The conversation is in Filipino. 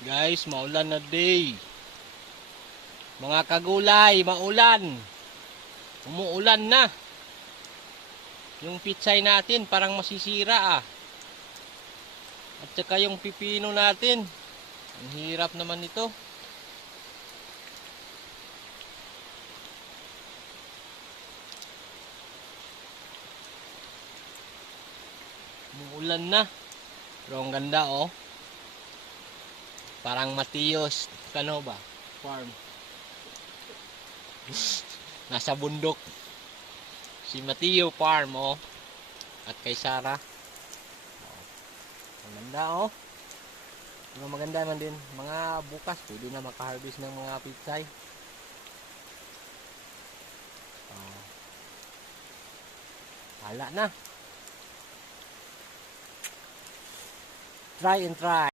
Guys, maulan na day. Mga kagulay, maulan. Umuulan na. Yung pitsay natin parang masisira ah. At saka yung pipino natin. Ang hirap naman ito. Umuulan na. Pero ang ganda oh. Parang Matios, ano ba? Farm. Nasa bundok. Si Mateo Farm oh. At kay Sarah. Oh. Ang ganda oh. Mga maganda man din. Mga bukas pwede na makaharvest ng mga pitsay. Oh. Hala na. Try and try.